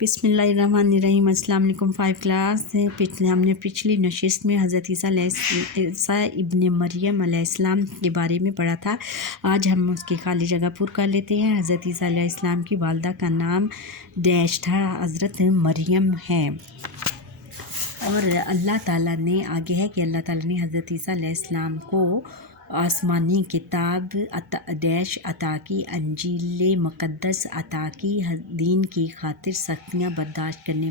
बिस्मिल्लाहिर्रहमानिर्रहीम। अस्सलाम वालेकुम। 5 क्लास हमने पिछली नशिस्त में हज़रत ईसा इब्न मरियम अलैहिस्सलाम के बारे में पढ़ा था। आज हम उसकी खाली जगह पुर कर लेते हैं। हज़रत ईसा अलैहिस्सलाम की वालदा का नाम डैश था, हज़रत मरियम है। और अल्लाह ताला ने आगे है कि अल्लाह ताला ने हज़रत ईसा अलैहिस्सलाम को आसमानी किताब डैश अता की, अंजील मुक़द्दस अता की, दीन की खातिर सख्तियाँ बर्दाश्त करने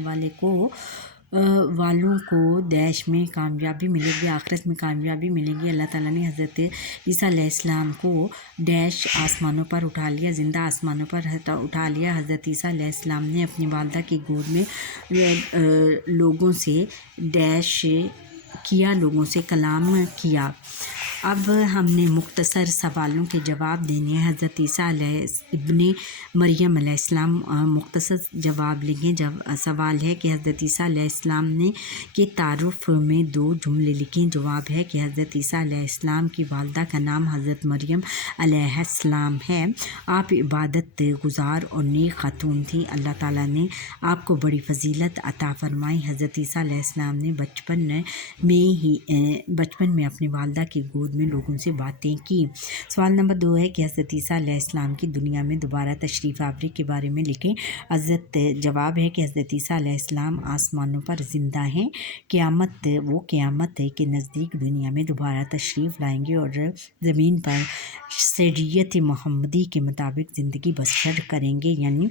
वालों को डैश में कामयाबी मिलेगी, आखिरत में कामयाबी मिलेगी। अल्लाह ताला ने हज़रत ईसा अलैहिस्सलाम को डैश आसमानों पर उठा लिया, ज़िंदा आसमानों पर उठा लिया। हज़रत ईसा अलैहिस्सलाम ने अपनी वालदा की गोद में लोगों से डैश किया, लोगों से कलाम किया। अब हमने मुख्तसर सवालों के जवाब देने हैं। हज़रत ईसा इब्ने मरियम अलैहिस्सलाम मुख्तसर जवाब लेंगे। जब सवाल है कि हज़रत ईसा अलैहिस्सलाम ने के तारुफ़ में 2 जुमले लिखें। जवाब है कि हज़रत ईसा अलैहिस्सलाम की वालदा का नाम हज़रत मरियम अलैहिस्सलाम है। आप इबादत गुज़ार और नेक खातून थी। अल्लाह ताला ने आपको बड़ी फ़जीलत अता फ़रमाई। हज़रत ईसा अलैहिस्सलाम ने बचपन में अपनी वालदा की गोद में लोगों से बातें की। सवाल नंबर 2 है कि हज़रत ईसा अलैहिस्सलाम की दुनिया में दोबारा तशरीफ़ आवरी के बारे में लिखें। जवाब है कि हज़रत ईसा अलैहिस्सलाम आसमानों पर ज़िंदा हैं। क़यामत के नज़दीक दुनिया में दोबारा तशरीफ़ लाएंगे और ज़मीन पर शरीयत मोहम्मदी के मुताबिक ज़िंदगी बसर करेंगे। यानी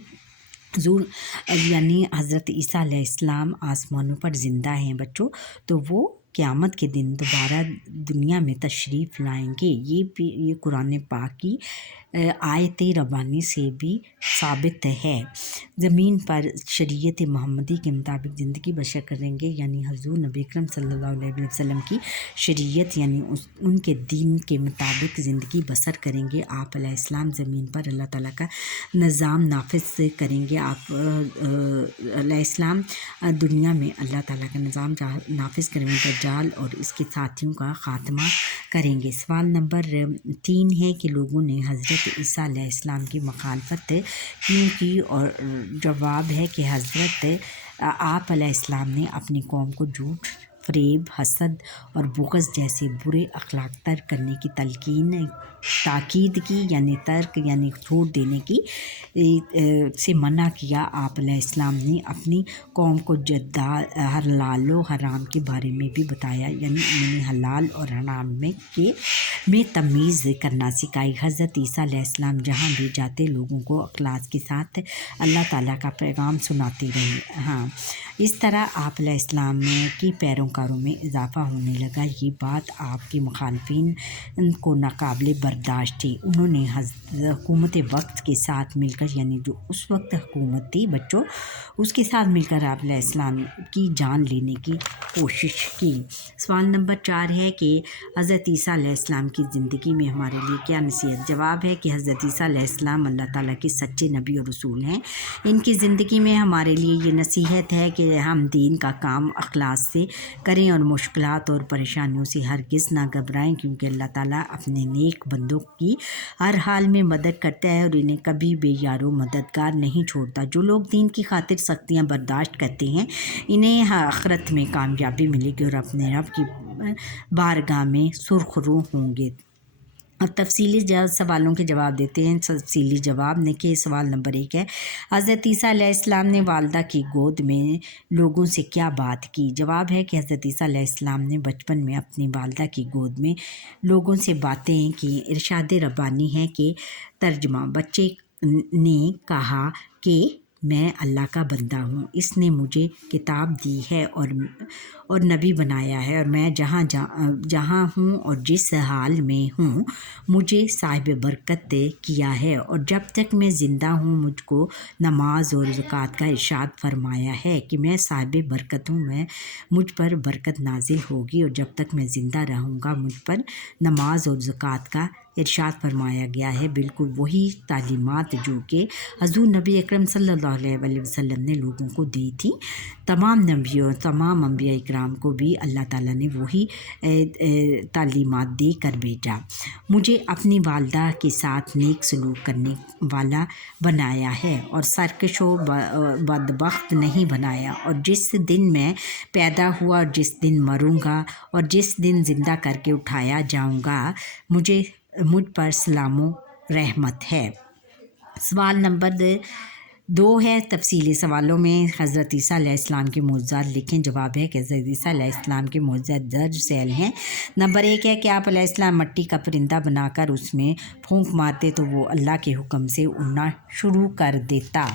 हज़रत ईसा अलैहिस्सलाम आसमानों पर ज़िंदा हैं बच्चों, तो वो क़यामत के दिन दोबारा दुनिया में तशरीफ़ लाएंगे। ये कुरान पाक की आयत रब्बानी से भी साबित है। ज़मीन पर शरीयत मोहम्मदी के मुताबिक ज़िंदगी बसर करेंगे, यानी हुज़ूर नबी अकरम सल्लल्लाहु अलैहि वसल्लम की शरीयत यानी उनके दीन के मुताबिक ज़िंदगी बसर करेंगे। आप अलैहिस्सलाम ज़मीन पर अल्लाह ताला का निज़ाम नाफिज़ करेंगे। आप अलैहिस्सलाम दुनिया में अल्लाह ताला का निज़ाम नाफिज़ करेंगे, दज्जाल और इसके साथियों का ख़ात्मा करेंगे। सवाल नंबर 3 है कि लोगों ने हज़रत ईसा अलैहिस्सलाम की मुखालफत क्यों की, और जवाब है कि आप अलैहिस्सलाम ने अपनी कौम को झूठ, फ़रेब, हसद और बुग़्ज़ जैसे बुरे अखलाक तर्क करने की ताकीद की, यानी तर्क यानी छोड़ देने की से मना किया। आप अलैहिस्सलाम ने अपनी कौम को हलाल व हराम के बारे में भी बताया, यानी उन्होंने हलाल और हराम में तमीज़ करना सिखाई। हज़रत ईसा अलैहिस्सलाम जहाँ भी जाते लोगों को अखलास के साथ अल्लाह ताला का पैगाम सुनाते रहे। हाँ, इस तरह आप अलैहिस्सलाम की पैरोकारों में इजाफ़ा होने लगा। ये बात आपके मुखालफिन को नाकाबिले बर्दाश्त थी। उन्होंने हुकूमत वक्त के साथ मिलकर, यानी जो उस वक्त हुकूमत थी बच्चों, उसके साथ मिलकर आप अलैहिस्सलाम की जान लेने की कोशिश की। सवाल नंबर 4 है कि हज़रत ईसा अलैहिस्सलाम की ज़िंदगी में हमारे लिए क्या नसीहत। जवाब है कि हज़रत ईसा अलैहिस्सलाम अल्लाह ताला के सच्चे नबी और रसूल हैं। इनकी ज़िंदगी में हमारे लिए ये नसीहत है कि हम दीन का काम अखलास से करें और मुश्किलात और परेशानियों से हरगिज़ ना घबराएं, क्योंकि अल्लाह ताला अपने नेक बंदों की हर हाल में मदद करता है और इन्हें कभी बेयारो मददगार नहीं छोड़ता। जो लोग दीन की खातिर सख्तियाँ बर्दाश्त करते हैं, इन्हें आखिरत में कामयाबी मिलेगी और अपने रब की बारगाह में सुरखरू होंगे। अब तफसीली सवालों के जवाब देते हैं। तफसीली जवाब देखिए। सवाल नंबर 1 है, हज़रत ईसा अलैहिस्सलाम ने वालदा की गोद में लोगों से क्या बात की। जवाब है कि हज़रत ईसा अलैहिस्सलाम ने बचपन में अपनी वालदा की गोद में लोगों से बातें की। इरशाद रब्बानी है कि तर्जमा, बच्चे ने कहा कि मैं अल्लाह का बंदा हूँ, इसने मुझे किताब दी है और नबी बनाया है, और मैं जहाँ हूँ और जिस हाल में हूँ मुझे साहिब बरकत किया है, और जब तक मैं ज़िंदा हूँ मुझको नमाज और ज़कात का इरशाद फरमाया है कि मैं साहिब बरकत हूँ, मुझ पर बरकत नाजिल होगी, और जब तक मैं ज़िंदा रहूँगा मुझ पर नमाज और ज़कात का इरशाद फरमाया गया है बिल्कुल वही तालीमात जो कि हज़ूर नबी अकरम सल्लल्लाहु अलैहि वसल्लम ने लोगों को दी थी। तमाम नबियों तमाम अंबिया इकराम को भी अल्लाह ताला ने वही तालीमात दे कर भेजा। मुझे अपनी वालदा के साथ नेक सलूक करने वाला बनाया है और सरकश व बदबख्त नहीं बनाया। और जिस दिन मैं पैदा हुआ और जिस दिन मरूंगा और जिस दिन ज़िंदा करके उठाया जाऊंगा मुझ पर सलामो रहमत है। सवाल नंबर 2 है, तफसीली सवालों में हज़रत ईसा अलैहिस्सलाम के मोज़ज़ात लिखें। जवाब है कि हज़रत ईसा अलैहिस्सलाम के मोज़ज़ात दर्ज झैल हैं। नंबर 1 है कि आप अलैहिस्सलाम मट्टी का परिंदा बनाकर उसमें फूंक मारते तो वो अल्लाह के हुक्म से उड़ना शुरू कर देता।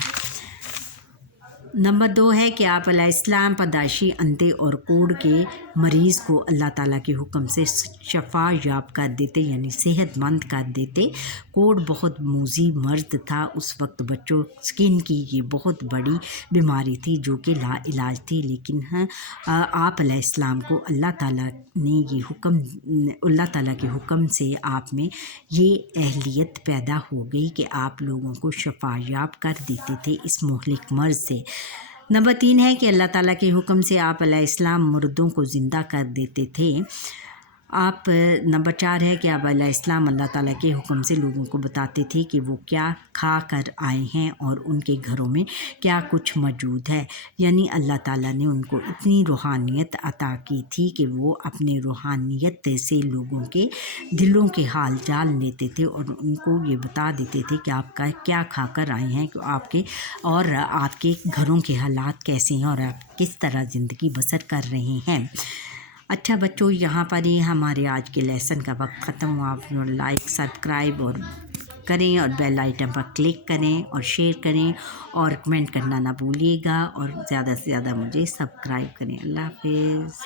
नंबर 2 है कि आप अलैहिस्सलाम पैदाइशी अंधे और कोढ़ के मरीज़ को अल्लाह ताला के हुक्म से शफा याब कर देते, यानी सेहतमंद कर देते। कोढ़ बहुत मूज़ी मर्द था उस वक्त बच्चों, स्किन की ये बहुत बड़ी बीमारी थी जो कि लाइलाज थी, लेकिन आप अलैहिस्सलाम को अल्लाह ताला के हुक्म से आप में ये अहलियत पैदा हो गई कि आप लोगों को शफा याब कर देते थे इस मुहलिक मर्ज़ से। नंबर 3 है कि अल्लाह ताला के हुक्म से आप अलैहिस्सलाम मुर्दों को ज़िंदा कर देते थे। नंबर 4 है कि आप अलैहिस्सलाम अल्लाह ताला के हुक्म से लोगों को बताते थे कि वो क्या खा कर आए हैं और उनके घरों में क्या कुछ मौजूद है, यानी अल्लाह ताला ने उनको इतनी रूहानियत अता की थी कि वो अपने रूहानियत से लोगों के दिलों के हाल जान लेते थे और उनको ये बता देते थे कि आपका क्या खा कर आए हैं, आपके घरों के हालात कैसे हैं और आप किस तरह ज़िंदगी बसर कर रहे हैं। अच्छा बच्चों, यहाँ पर ही हमारे आज के लेसन का वक्त ख़त्म हुआ। आप लाइक सब्सक्राइब और करें और बेल आइटम पर क्लिक करें और शेयर करें और कमेंट करना ना भूलिएगा और ज़्यादा से ज़्यादा मुझे सब्सक्राइब करें। अल्लाह हाफिज़।